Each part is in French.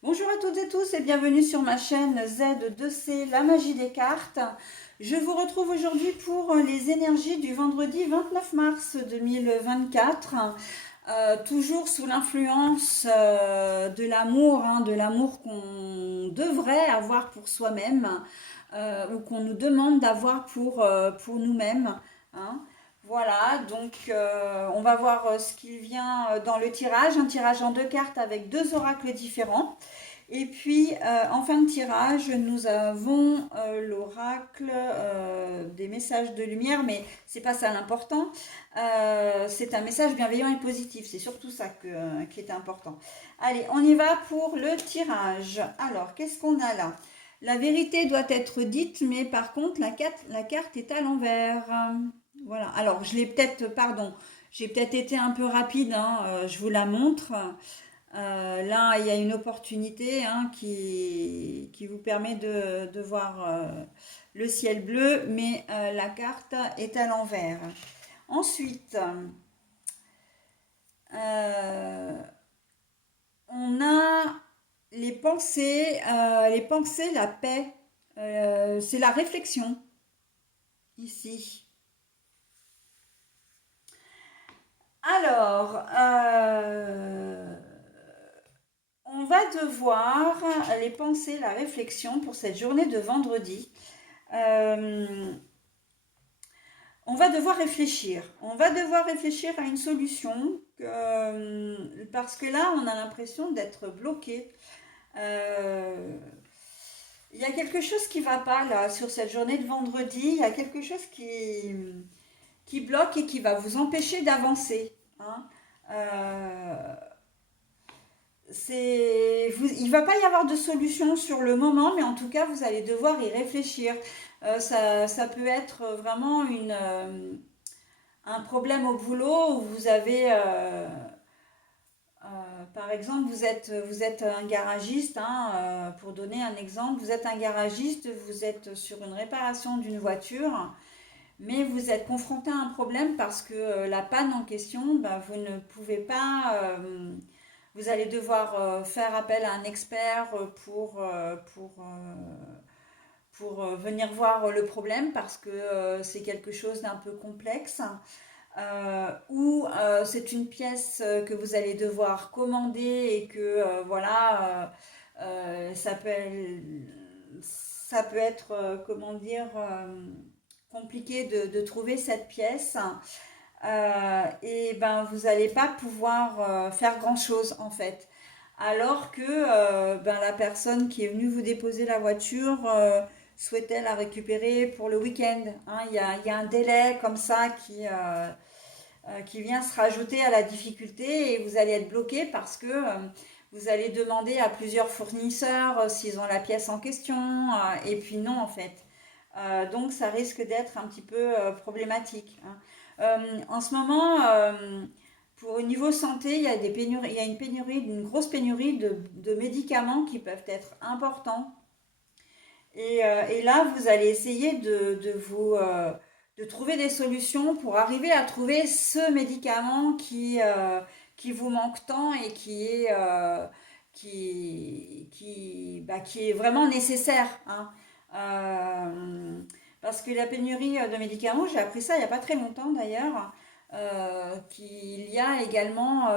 Bonjour à toutes et tous et bienvenue sur ma chaîne Z2C, la magie des cartes. Je vous retrouve aujourd'hui pour les énergies du vendredi 29 mars 2024, toujours sous l'influence de l'amour, de l'amour qu'on devrait avoir pour soi-même ou qu'on nous demande d'avoir pour nous-mêmes. hein. Voilà, donc on va voir ce qui vient dans le tirage, un tirage en deux cartes avec deux oracles différents. Et puis, en fin de tirage, nous avons l'oracle des messages de lumière, mais c'est pas ça l'important. C'est un message bienveillant et positif. C'est surtout ça qui est important. Allez, on y va pour le tirage. Alors, qu'est-ce qu'on a là? La vérité doit être dite, mais par contre, la carte est à l'envers. Voilà. Alors, je l'ai peut-être, pardon, j'ai peut-être été un peu rapide, je vous la montre. Là, il y a une opportunité qui vous permet de voir le ciel bleu, mais la carte est à l'envers. Ensuite, euh, on a les pensées, la paix. C'est la réflexion ici. Alors, on va devoir les pensées, la réflexion pour cette journée de vendredi. Euh, on va devoir réfléchir. On va devoir réfléchir à une solution parce que là, on a l'impression d'être bloqué. Euh, Il y a quelque chose qui ne va pas là sur cette journée de vendredi. Il y a quelque chose qui bloque et qui va vous empêcher d'avancer. Euh, il ne va pas y avoir de solution sur le moment, mais en tout cas, vous allez devoir y réfléchir. Ça peut être vraiment un problème au boulot où vous avez, par exemple, vous êtes un garagiste, pour donner un exemple, vous êtes un garagiste, vous êtes sur une réparation d'une voiture, mais vous êtes confronté à un problème parce que la panne en question, bah, vous ne pouvez pas, vous allez devoir faire appel à un expert pour venir voir le problème parce que c'est quelque chose d'un peu complexe. Ou c'est une pièce que vous allez devoir commander et que voilà, ça peut être, comment dire, compliqué de trouver cette pièce. Et ben vous n'allez pas pouvoir faire grand-chose en fait. Alors que ben, la personne qui est venue vous déposer la voiture souhaitait la récupérer pour le week-end. Il y a un délai comme ça qui vient se rajouter à la difficulté et vous allez être bloqué parce que vous allez demander à plusieurs fournisseurs s'ils ont la pièce en question et puis non en fait. Donc ça risque d'être un petit peu problématique. En ce moment, pour au niveau santé, il y a des pénuries, il y a une grosse pénurie de médicaments qui peuvent être importants. Et là, vous allez essayer de trouver des solutions pour arriver à trouver ce médicament qui vous manque tant et qui est vraiment nécessaire. Parce que la pénurie de médicaments, j'ai appris ça il n'y a pas très longtemps d'ailleurs, qu'il y a également,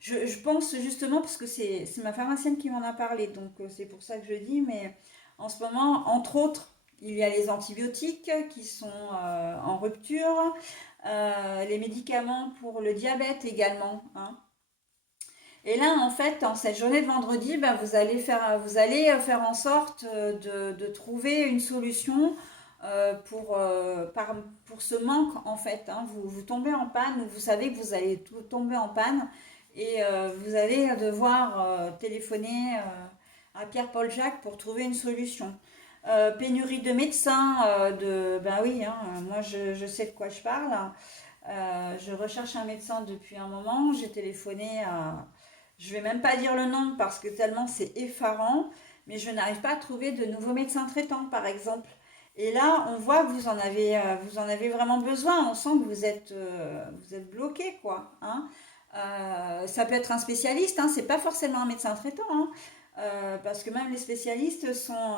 je pense justement, parce que c'est ma pharmacienne qui m'en a parlé, donc c'est pour ça que je dis, mais en ce moment, entre autres, il y a les antibiotiques qui sont en rupture, les médicaments pour le diabète également. Et là, en fait, en cette journée de vendredi, ben, vous allez faire en sorte de trouver une solution pour ce manque, en fait. Vous tombez en panne, vous savez que vous allez tomber en panne et vous allez devoir téléphoner à Pierre-Paul Jacques pour trouver une solution. Pénurie de médecins, ben oui, moi je sais de quoi je parle. Je recherche un médecin depuis un moment. J'ai téléphoné à, je vais même pas dire le nom parce que tellement c'est effarant, mais je n'arrive pas à trouver de nouveaux médecins traitants, par exemple. Et là, on voit que vous en avez vraiment besoin. On sent que vous êtes bloqué, quoi. Ça peut être un spécialiste, c'est pas forcément un médecin traitant. parce que même les spécialistes sont,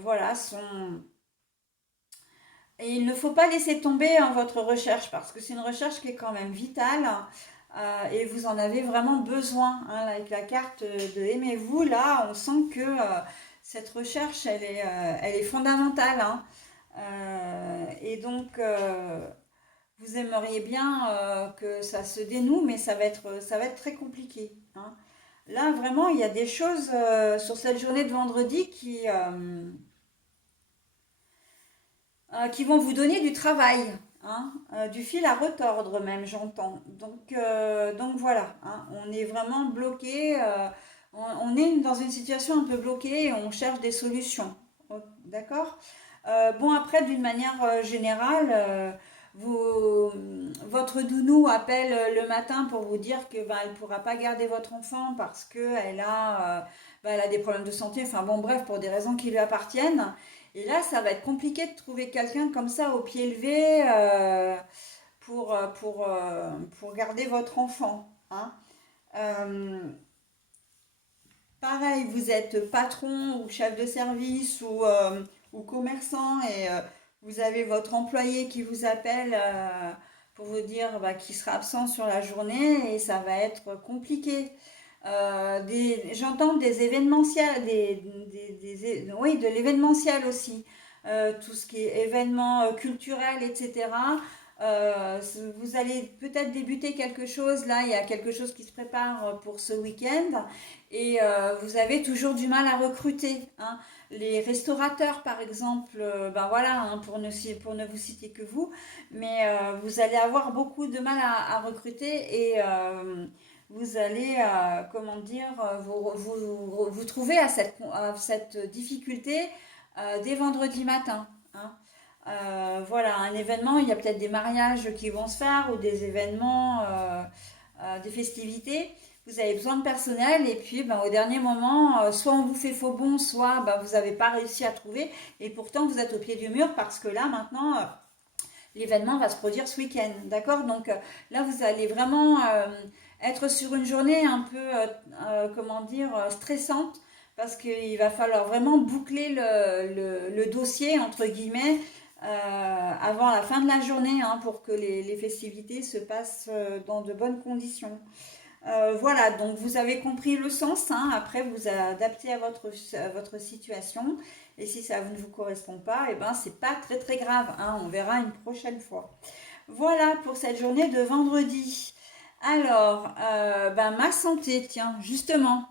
voilà, sont... Et il ne faut pas laisser tomber hein, votre recherche, parce que c'est une recherche qui est quand même vitale, et vous en avez vraiment besoin. Hein, avec la carte de Aimez-vous, là, on sent que cette recherche, elle est fondamentale. Hein. Et donc, vous aimeriez bien que ça se dénoue, mais ça va être très compliqué. Hein. Là, vraiment, il y a des choses sur cette journée de vendredi qui vont vous donner du travail, hein, du fil à retordre même, j'entends. Donc voilà, hein, on est vraiment bloqué, on est dans une situation un peu bloquée et on cherche des solutions. Oh, d'accord. Bon, après, d'une manière générale, votre dounou appelle le matin pour vous dire que ben, elle ne pourra pas garder votre enfant parce qu'elle a des problèmes de santé, enfin bon, bref, pour des raisons qui lui appartiennent. Et là, ça va être compliqué de trouver quelqu'un comme ça au pied levé pour garder votre enfant. Hein. Euh, Pareil, vous êtes patron ou chef de service ou commerçant et vous avez votre employé qui vous appelle pour vous dire bah, qu'il sera absent sur la journée et ça va être compliqué. J'entends des événementiels, oui, de l'événementiel aussi, tout ce qui est événements culturels, etc. Euh, Vous allez peut-être débuter quelque chose, là, il y a quelque chose qui se prépare pour ce week-end et vous avez toujours du mal à recruter. Hein. Les restaurateurs, par exemple, ben voilà, hein, pour ne vous citer que vous, mais vous allez avoir beaucoup de mal à recruter et vous allez, comment dire, vous trouver à cette difficulté dès vendredi matin. Hein. Voilà, un événement, il y a peut-être des mariages qui vont se faire ou des événements, des festivités. Vous avez besoin de personnel et puis ben, au dernier moment, soit on vous fait faux bon, soit ben, vous n'avez pas réussi à trouver et pourtant vous êtes au pied du mur parce que là maintenant l'événement va se produire ce week-end. D'accord. Donc là vous allez vraiment être sur une journée un peu, comment dire, stressante parce qu'il va falloir vraiment boucler le dossier, entre guillemets, avant la fin de la journée hein, pour que les festivités se passent dans de bonnes conditions. Voilà, donc vous avez compris le sens. Hein, après, vous adaptez à votre situation. Et si ça ne vous correspond pas, eh ben, c'est pas très très grave. Hein, on verra une prochaine fois. Voilà pour cette journée de vendredi. Alors, ben, ma santé, tiens, justement.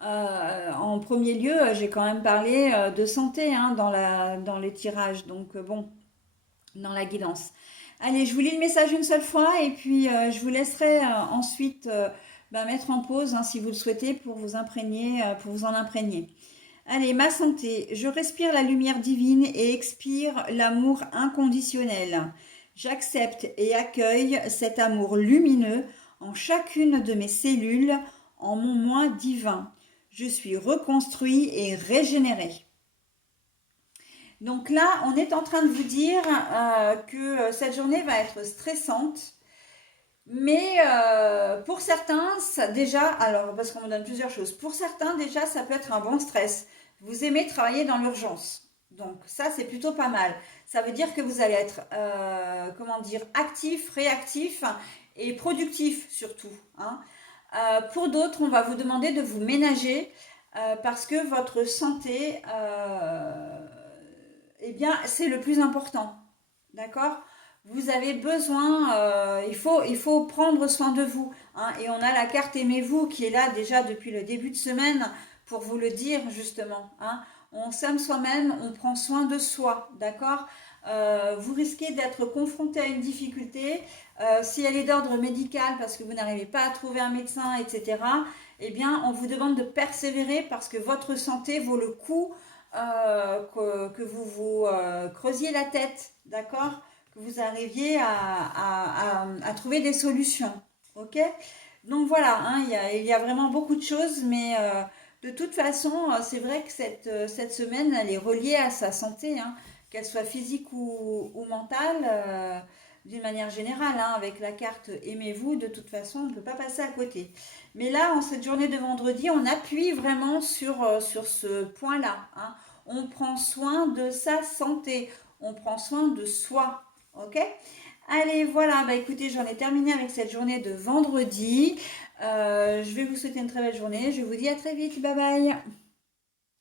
En premier lieu, j'ai quand même parlé de santé hein, dans les tirages. Donc, bon, dans la guidance. Allez, je vous lis le message une seule fois et puis je vous laisserai ensuite mettre en pause hein, si vous le souhaitez pour vous imprégner, pour vous en imprégner. Allez, ma santé, je respire la lumière divine et expire l'amour inconditionnel. J'accepte et accueille cet amour lumineux en chacune de mes cellules, en mon moi divin. Je suis reconstruit et régénéré. Donc là, on est en train de vous dire que cette journée va être stressante, mais pour certains, ça déjà, alors parce qu'on me donne plusieurs choses, pour certains déjà, ça peut être un bon stress. Vous aimez travailler dans l'urgence, donc ça c'est plutôt pas mal. Ça veut dire que vous allez être, comment dire, actif, réactif et productif surtout. Hein. Pour d'autres, on va vous demander de vous ménager parce que votre santé eh bien, c'est le plus important. D'accord. Vous avez besoin, il faut prendre soin de vous. Hein, et on a la carte Aimez-vous qui est là déjà depuis le début de semaine pour vous le dire justement. Hein. On s'aime soi-même, on prend soin de soi. D'accord. Vous risquez d'être confronté à une difficulté. Si elle est d'ordre médical parce que vous n'arrivez pas à trouver un médecin, etc., eh bien, on vous demande de persévérer parce que votre santé vaut le coup que vous vous creusiez la tête, d'accord? Que vous arriviez à trouver des solutions, ok? Donc voilà, hein, il y a vraiment beaucoup de choses, mais de toute façon, c'est vrai que cette semaine, elle est reliée à sa santé, hein, qu'elle soit physique ou mentale, d'une manière générale, hein, avec la carte Aimez-vous, de toute façon, on ne peut pas passer à côté. Mais là, en cette journée de vendredi, on appuie vraiment sur ce point-là, hein. On prend soin de sa santé, on prend soin de soi, ok? Allez, voilà, bah écoutez, j'en ai terminé avec cette journée de vendredi. Je vais vous souhaiter une très belle journée. Je vous dis à très vite, bye bye.